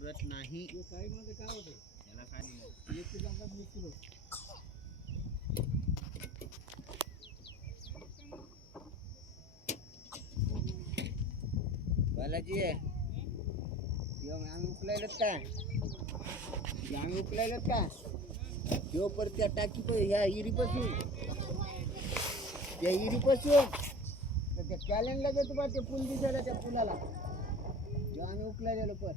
उरत नाही काय मध्ये काय होतं त्याला काय 1 किलो 1 किलो बालाजी आम्ही उकलायलात का आम्ही उकलायलात का जो पर त्या टाकी ह्या हिरीपासून त्या हिरीपासून त्या कॅलेंडला घेतो बा ते पूल दिसायला त्या पुलाला जो आम्ही उकलायला पण